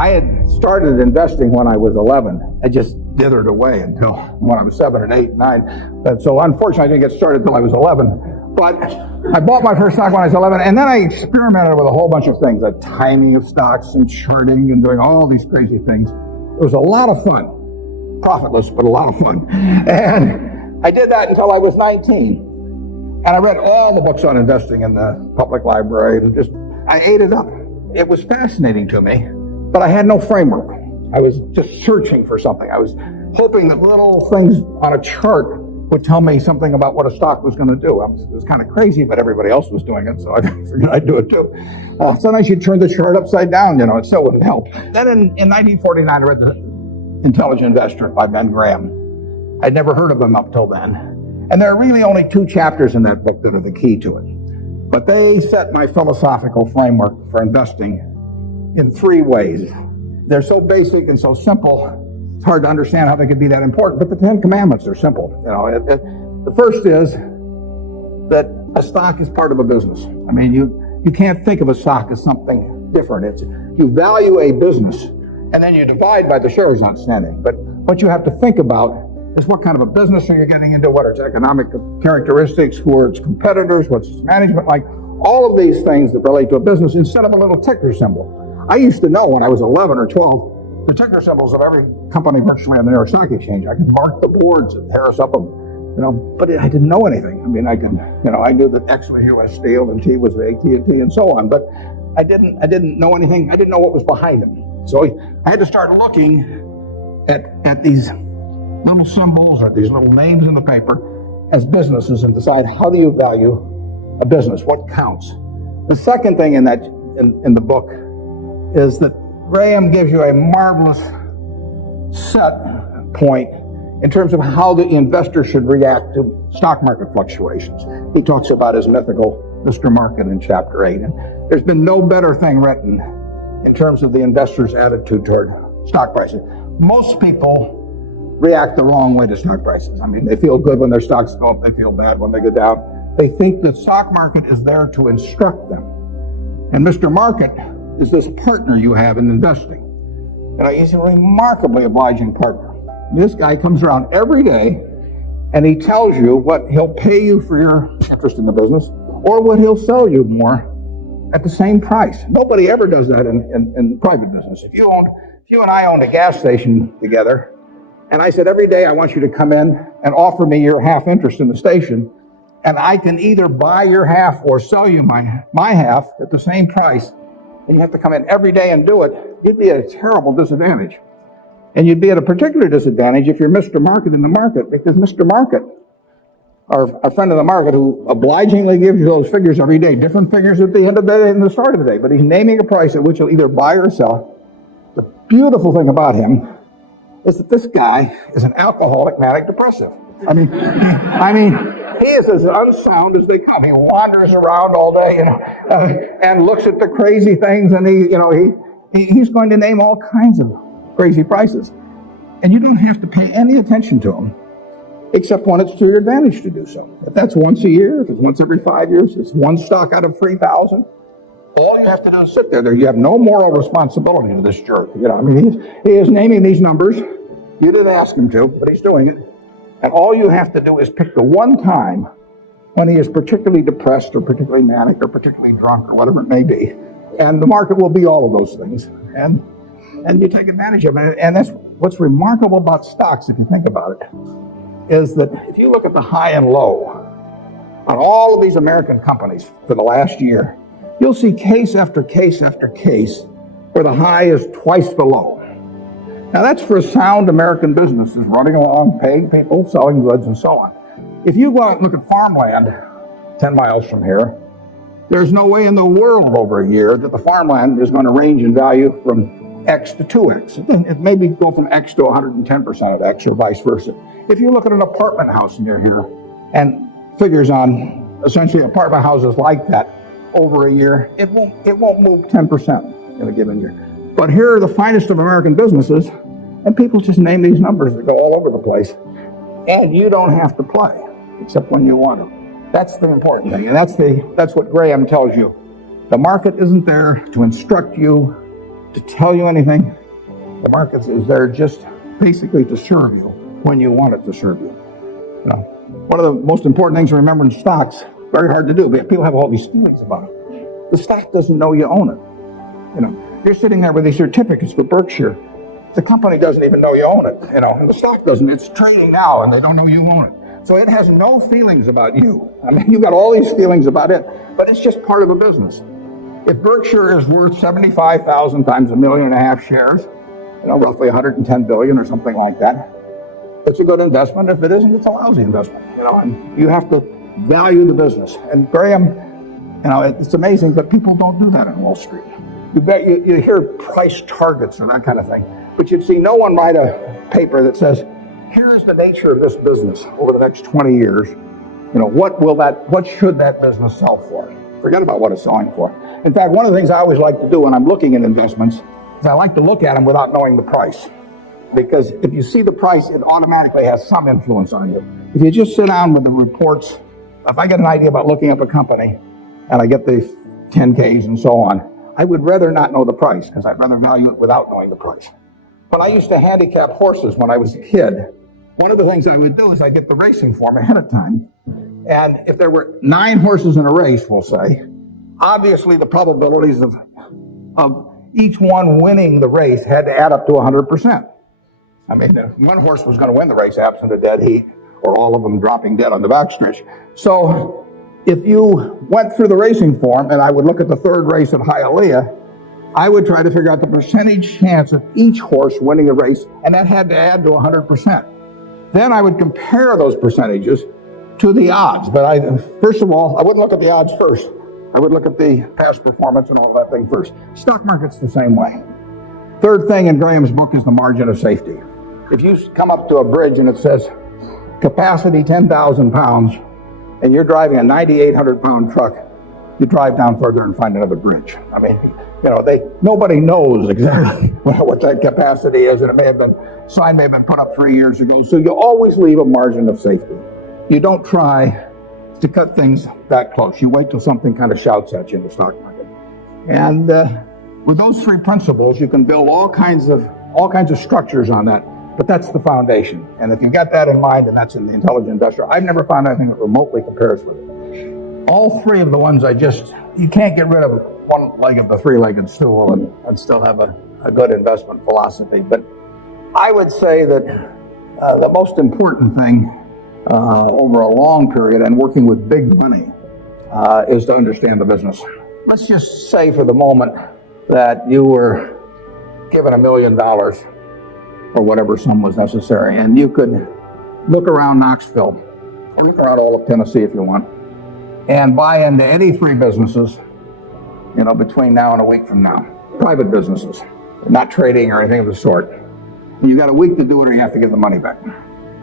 I had started investing when I was 11. I just dithered away until when I was 7 and 8 and 9. But so unfortunately, I didn't get started until I was 11. But I bought my first stock when I was 11, and then I experimented with a whole bunch of things, the timing of stocks and charting and doing all these crazy things. It was a lot of fun. Profitless, but a lot of fun. And I did that until I was 19. And I read all the books on investing in the public library, and I ate it up. It was fascinating to me, but I had no framework. I was just searching for something. I was hoping that little things on a chart would tell me something about what a stock was going to do. It was kind of crazy, but everybody else was doing it, so I figured I'd do it too. Sometimes you'd turn the chart upside down, it still wouldn't help. Then in 1949, I read The Intelligent Investor by Ben Graham. I'd never heard of him up till then. And there are really only 2 chapters in that book that are the key to it. But they set my philosophical framework for investing in 3 ways. They're so basic and so simple, it's hard to understand how they could be that important, but the 10 Commandments are simple. The first is that a stock is part of a business. I mean, you can't think of a stock as something different. You value a business, and then you divide by the shares outstanding. But what you have to think about is what kind of a business are you getting into, what are its economic characteristics, who are its competitors, what's its management like, all of these things that relate to a business instead of a little ticker symbol. I used to know when I was 11 or 12 the ticker symbols of every company virtually on the New York Stock Exchange. I could mark the boards at Harris Upham, but I didn't know anything. I mean, I knew that X was U.S. Steel and T was AT&T and so on, but I didn't know anything. I didn't know what was behind them. So I had to start looking at these little symbols or these little names in the paper as businesses and decide, how do you value a business? What counts? The second thing in the book is that Graham gives you a marvelous set point in terms of how the investor should react to stock market fluctuations. He talks about his mythical Mr. Market in chapter 8. And there's been no better thing written in terms of the investor's attitude toward stock prices. Most people react the wrong way to stock prices. I mean, they feel good when their stocks go up, they feel bad when they go down. They think the stock market is there to instruct them. And Mr. Market is this partner you have in investing. He's a remarkably obliging partner. This guy comes around every day and he tells you what he'll pay you for your interest in the business or what he'll sell you more at the same price. Nobody ever does that in private business. If you and I owned a gas station together, and I said, every day I want you to come in and offer me your half interest in the station, and I can either buy your half or sell you my half at the same price, and you have to come in every day and do it, you'd be at a terrible disadvantage. And you'd be at a particular disadvantage if you're Mr. Market in the market, because Mr. Market, our friend of the market, who obligingly gives you those figures every day, different figures at the end of the day and the start of the day, but he's naming a price at which he'll either buy or sell. The beautiful thing about him is that this guy is an alcoholic manic depressive. I mean, he is as unsound as they come. He wanders around all day, and looks at the crazy things, and he's going to name all kinds of crazy prices. And you don't have to pay any attention to him, except when it's to your advantage to do so. If that's once a year, if it's once every 5 years, it's one stock out of 3,000. All you have to do is sit there. You have no moral responsibility to this jerk. He is naming these numbers. You didn't ask him to, but he's doing it. And all you have to do is pick the one time when he is particularly depressed or particularly manic or particularly drunk or whatever it may be. And the market will be all of those things. And you take advantage of it. And that's what's remarkable about stocks, if you think about it, is that if you look at the high and low on all of these American companies for the last year, you'll see case after case after case where the high is twice the low. Now that's for sound American businesses running along, paying people, selling goods, and so on. If you go out and look at farmland 10 miles from here, there's no way in the world over a year that the farmland is going to range in value from X to 2X. It may go from X to 110% of X or vice versa. If you look at an apartment house near here and figures on essentially apartment houses like that over a year, it won't move 10% in a given year. But here are the finest of American businesses, and people just name these numbers that go all over the place, and you don't have to play, except when you want to. That's the important thing, and that's what Graham tells you. The market isn't there to instruct you. to tell you anything. The market is there just basically to serve you when you want it to serve you. You know, one of the most important things to remember in stocks, very hard to do, but people have all these feelings about it. The stock doesn't know you own it. You know, you're sitting there with these certificates for Berkshire. The company doesn't even know you own it, you know, and the stock doesn't. It's trading now, and they don't know you own it. So it has no feelings about you. I mean, you've got all these feelings about it, but it's just part of a business. If Berkshire is worth 75,000 times 1.5 million shares, you know, roughly 110 billion or something like that, it's a good investment. If it isn't, it's a lousy investment. You know, and you have to value the business. And Graham, you know, it's amazing that people don't do that in Wall Street. You hear price targets and that kind of thing, but you'd see no one write a paper that says, here's the nature of this business over the next 20 years. You know, what should that business sell for? Forget about what it's selling for. In fact, one of the things I always like to do when I'm looking at investments is I like to look at them without knowing the price. Because if you see the price, it automatically has some influence on you. If you just sit down with the reports, if I get an idea about looking up a company and I get the 10Ks and so on, I would rather not know the price because I'd rather value it without knowing the price. When I used to handicap horses when I was a kid, one of the things I would do is I get the racing form ahead of time. And if there were 9 horses in a race, we'll say, obviously the probabilities of each one winning the race had to add up to 100%. I mean, one horse was going to win the race absent a dead heat or all of them dropping dead on the backstretch. So if you went through the racing form and I would look at the 3rd race at Hialeah, I would try to figure out the percentage chance of each horse winning the race, and that had to add to 100%. Then I would compare those percentages to the odds. But first of all, I wouldn't look at the odds first. I would look at the past performance and all that thing first. Stock market's the same way. Third thing in Graham's book is the margin of safety. If you come up to a bridge and it says capacity 10,000 pounds and you're driving a 9,800 pound truck, you drive down further and find another bridge. I mean, you know, nobody knows exactly what that capacity is, and sign may have been put up 3 years ago. So you always leave a margin of safety. You don't try to cut things that close. You wait till something kind of shouts at you in the stock market. And with those 3 principles, you can build all kinds of structures on that. But that's the foundation. And if you got that in mind, and that's in the intelligent investor, I've never found anything that remotely compares with it. All 3 of the ones you can't get rid of one leg of the 3-legged stool and still have a good investment philosophy. But I would say that the most important thing over a long period and working with big money is to understand the business. Let's just say for the moment that you were given $1 million or whatever sum was necessary, and you could look around Knoxville or look around all of Tennessee if you want and buy into any 3 businesses, you know, between now and a week from now. Private businesses, not trading or anything of the sort. And you've got a week to do it or you have to give the money back.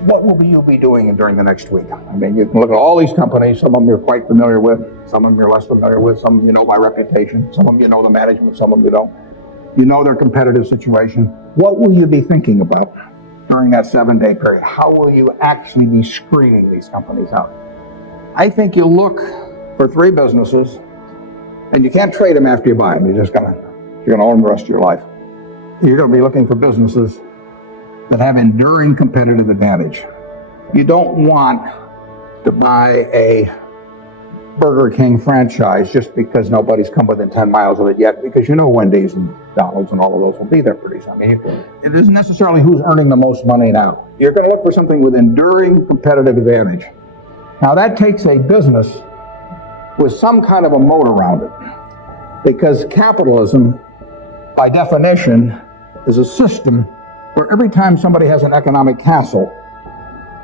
What will you be doing during the next week? I mean, you can look at all these companies. Some of them you're quite familiar with. Some of them you're less familiar with. Some of them you know by reputation. Some of them you know the management. Some of them you don't. You know their competitive situation. What will you be thinking about during that 7-day period? How will you actually be screening these companies out? I think you'll look for 3 businesses, and you can't trade them after you buy them. You're gonna own them the rest of your life. You're gonna be looking for businesses that have enduring competitive advantage. You don't want to buy a Burger King franchise just because nobody's come within 10 miles of it yet, because you know Wendy's and McDonald's and all of those will be there pretty soon. I mean, it isn't necessarily who's earning the most money now. You're going to look for something with enduring competitive advantage. Now that takes a business with some kind of a moat around it, because capitalism, by definition, is a system where every time somebody has an economic castle,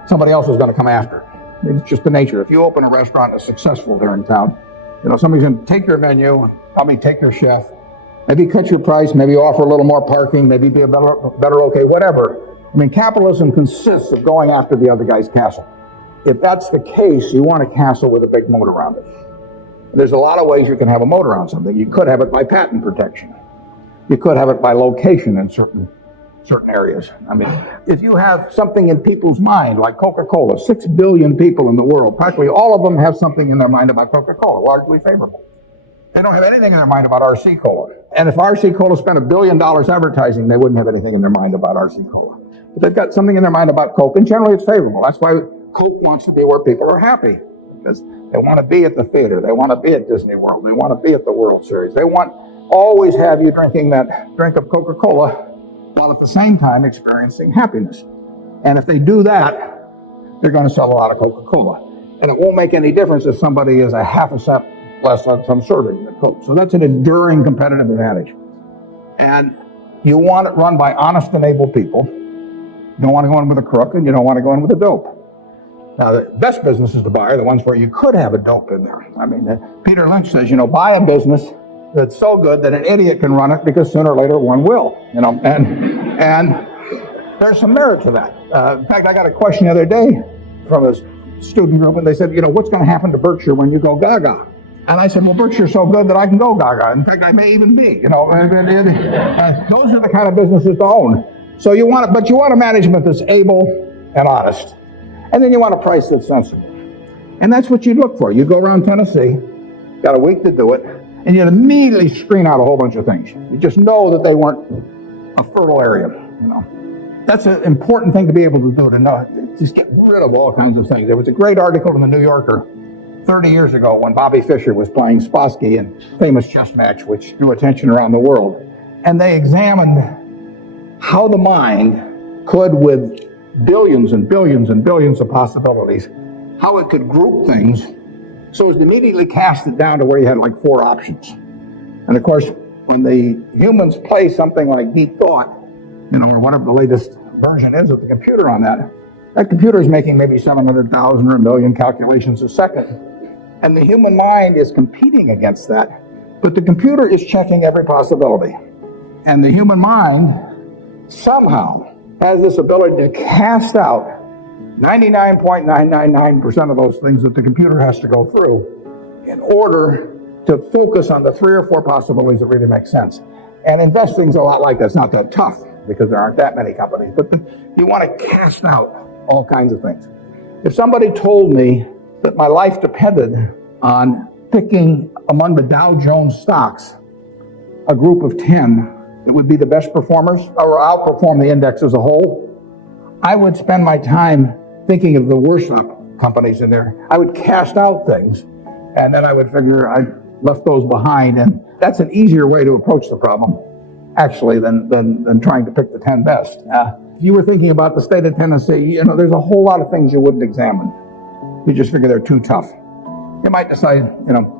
somebody else is going to come after it. It's just the nature. If you open a restaurant that's successful here in town, you know, somebody's going to take your menu, probably take your chef, maybe cut your price, maybe offer a little more parking, maybe be a better okay, whatever. I mean, capitalism consists of going after the other guy's castle. If that's the case, you want a castle with a big moat around it. There's a lot of ways you can have a moat around something. You could have it by patent protection. You could have it by location in certain areas. I mean, if you have something in people's mind, like Coca-Cola, 6 billion people in the world, practically all of them have something in their mind about Coca-Cola, largely favorable. They don't have anything in their mind about RC Cola. And if RC Cola spent $1 billion advertising, they wouldn't have anything in their mind about RC Cola. But they've got something in their mind about Coke, and generally it's favorable. That's why Coke wants to be where people are happy, because they want to be at the theater, they want to be at Disney World, they want to be at the World Series. They want always have you drinking that drink of Coca-Cola while at the same time experiencing happiness. And if they do that, they're going to sell a lot of Coca-Cola. And it won't make any difference if somebody is a half a cent less on some serving than Coke. So that's an enduring competitive advantage. And you want it run by honest and able people. You don't want to go in with a crook, and you don't want to go in with a dope. Now, the best businesses to buy are the ones where you could have a dope in there. I mean, Peter Lynch says, buy a business that's so good that an idiot can run it, because sooner or later one will. And there's some merit to that. In fact, I got a question the other day from a student group, and they said, what's going to happen to Berkshire when you go gaga? And I said, well, Berkshire's so good that I can go gaga. In fact, I may even be. Those are the kind of businesses to own. So you want a management that's able and honest. And then you want a price that's sensible. And that's what you look for. You go around Tennessee, got a week to do it, and you immediately screen out a whole bunch of things. You just know that they weren't a fertile area. That's an important thing to be able to do, to know, just get rid of all kinds of things. There was a great article in the New Yorker 30 years ago when Bobby Fischer was playing Spassky in famous chess match, which drew attention around the world. And they examined how the mind could, with billions and billions and billions of possibilities, how it could group things so as to immediately cast it down to where you had like 4 options. And of course, when the humans play something like deep thought, or whatever the latest version is of the computer on that, that computer is making maybe 700,000 or 1 million calculations a second. And the human mind is competing against that, but the computer is checking every possibility. And the human mind somehow has this ability to cast out 99.999% of those things that the computer has to go through in order to focus on the 3 or 4 possibilities that really make sense. And investing's a lot like that. It's not that tough because there aren't that many companies, but you want to cast out all kinds of things. If somebody told me that my life depended on picking among the Dow Jones stocks a group of 10 that would be the best performers or outperform the index as a whole, I would spend my time thinking of the worst companies in there. I would cast out things, and then I would figure I left those behind. And that's an easier way to approach the problem, actually, than trying to pick the 10 best. If you were thinking about the state of Tennessee, there's a whole lot of things you wouldn't examine. You just figure they're too tough. You might decide,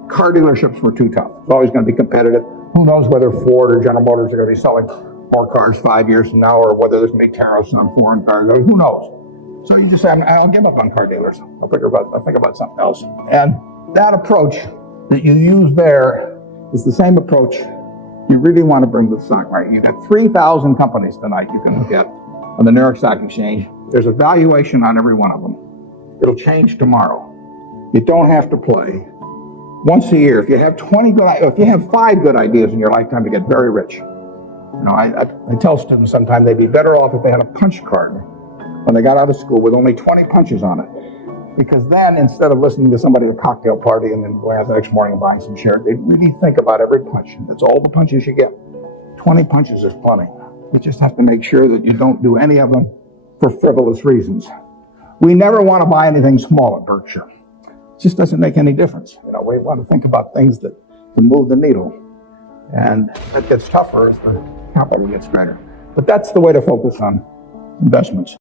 car dealerships were too tough. It's always going to be competitive. Who knows whether Ford or General Motors are going to be selling more cars 5 years from now, or whether there's going to be tariffs on foreign cars. Who knows? So you just say, I'll give up on car dealers. I'll think about something else. And that approach that you use there is the same approach you really want to bring to the stock market. You've got 3,000 companies tonight you can look at on the New York Stock Exchange. There's a valuation on every one of them. It'll change tomorrow. You don't have to play. Once a year, if you have 5 good ideas in your lifetime, you get very rich. I tell students sometimes they'd be better off if they had a punch card when they got out of school with only 20 punches on it. Because then, instead of listening to somebody at a cocktail party and then going out the next morning and buying some shares, they'd really think about every punch. That's all the punches you get. 20 punches is plenty. You just have to make sure that you don't do any of them for frivolous reasons. We never want to buy anything small at Berkshire. It just doesn't make any difference. We want to think about things that can move the needle. And that gets tougher as the capital gets greater. But that's the way to focus on investments.